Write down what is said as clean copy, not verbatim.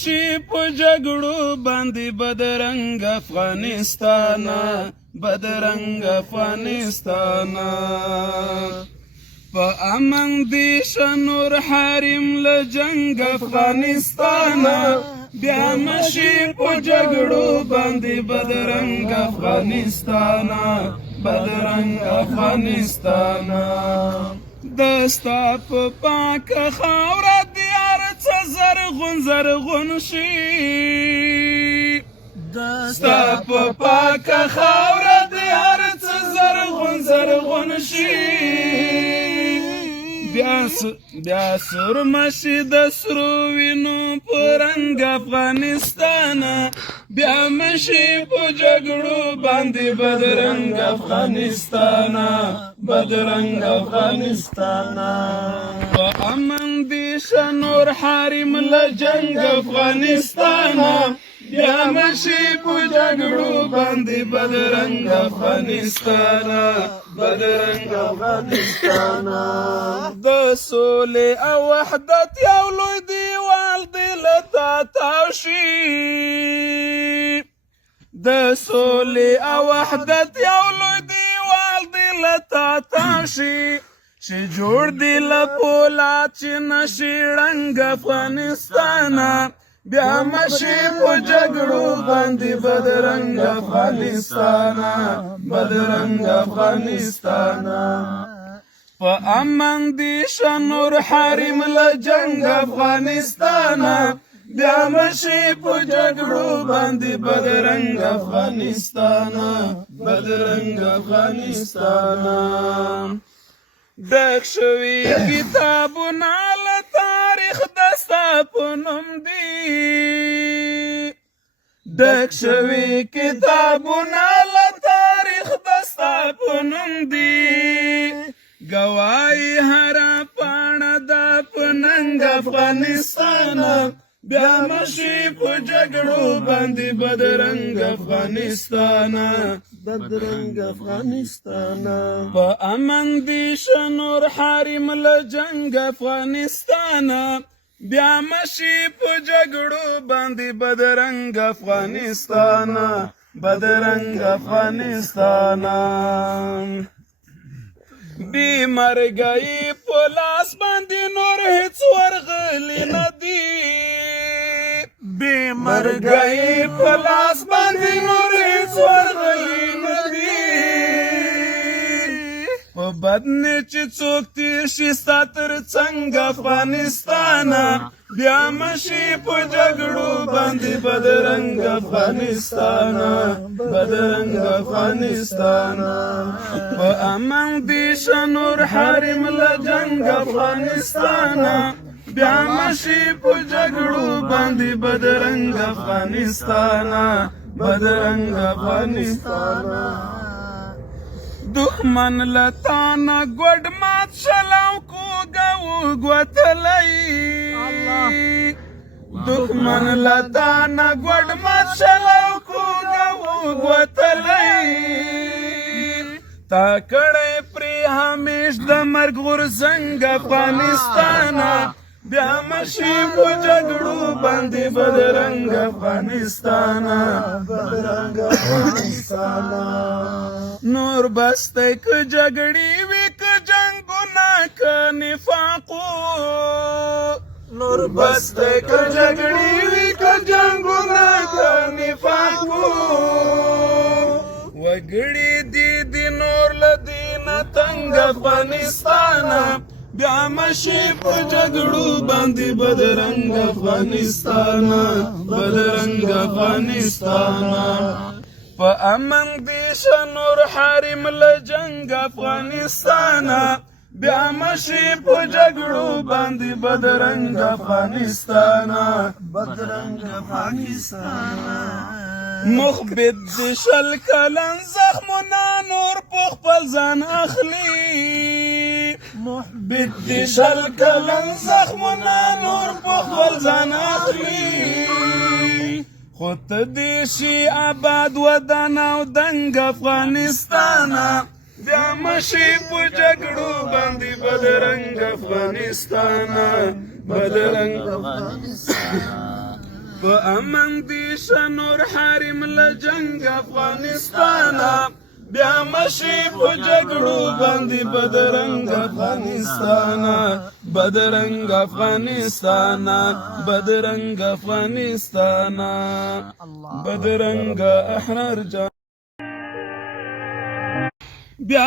شي په جګړو باندې بدرنګ افغانستان بدرنګ افغانستان په امن دي شنور حریم له جنگ افغانستان بیا مشي په جګړو باندې بدرنګ افغانستان بدرنګ افغانستان دستا په پاک خاوره دیار څه زرغون زرغون شي دستا په پاک خاوره دیار څه زرغون زرغون شي بیا سرمشي د سرو وینو په رنګ افغانستان بیا مشي په جګړو باندې بدرنګ افغانستان بدرنګ افغانستان په امن دي شنور حریم له جنگ افغانستان بیا مشي په جګړو باندې بدرنګ افغانستان بدرنګ افغانستان د سولې او وحدت یو لوی دیوال دی له تا تاو شي د سولې او وحدت یو لوی دیوال دی له تا تاو شي چې جوړ دی له پولاد چې نشي ړنګ افغانستان بیا مشي په جګړو باندې بدرنګ افغانستان بدرنګ افغانستان په امن دي شنور حریم له جنگ افغانستان بیا مشي په جګړو باندې بدرنګ افغانستان بدرنګ افغانستان ډک شوي کتابونه له تاریخ د ستا په نوم دي ډک شوي کتابونه له تاریخ د ستا په نوم دي ګواهي هره پاڼه ده په ننګ افغانستان بیا مشي په جګړو باندې بدرنګ افغانستان بدرنګ افغانستان په امن دي شنور حریم له جنگ افغانستان بیا مشي په جګړو باندې بدرنګ افغانستان بدرنګ افغانستان بی مرګي په لاس باندې نور هیڅ ورغلی نه دي بی مرګي په لاس باندې نور هیڅ ورغلی نه دي په بدن چې څوک تیر شي ستا تر څنګ افغانستان بیا مشي په جګړو باندې بدرنګ افغانستان بدرنګ افغانستان په امن دي شنور حریم له جنگ افغانستان بیا مشي په جګړو باندې بدرنګ افغانستان بدرنګ افغانستان دښمن له تانه ګوډ مات شلو کوږه وګوتلی دښمن له تانه ګوډ مات شلو کوږه وګوتلی تا کړی پرې همیش د مرګ غورځنګ افغانستان بیا مشي په جګړو باندې بدرنګ افغانستان بدرنګ افغانستان نور بسته که جګړې وي که جنګونه که نفاقو نور بسته که جګړې وي که جنګونه که نفاقو وګړي دي نور له دینه تنګ افغانستان بیا مشي په جګړو باندې بدرنګ افغانستان بدرنګ افغانستان په امن دي شنور حریم له جنگ افغانستان بیا مشي په جګړو باندې بدرنګ افغانستان بدرنګ افغانستان مخبت دي شل کلن زخمونه نور په خپل ځان اخلي محبت دي شل کلن زخمونه نور په خپل ځان اخلي خود دې شي آباد ودان او دنګ افغانستان بیا مشي په جګړو باندې بدرنګ افغانستان بدرنګ افغانستان فأمن دي شنور حرم لجنگ افغانستانا بیا مشي په جګړو باندې بدرنګ افغانستانا بدرنګ افغانستانا بدرنګ افغانستانا بدرنګ احرار بیا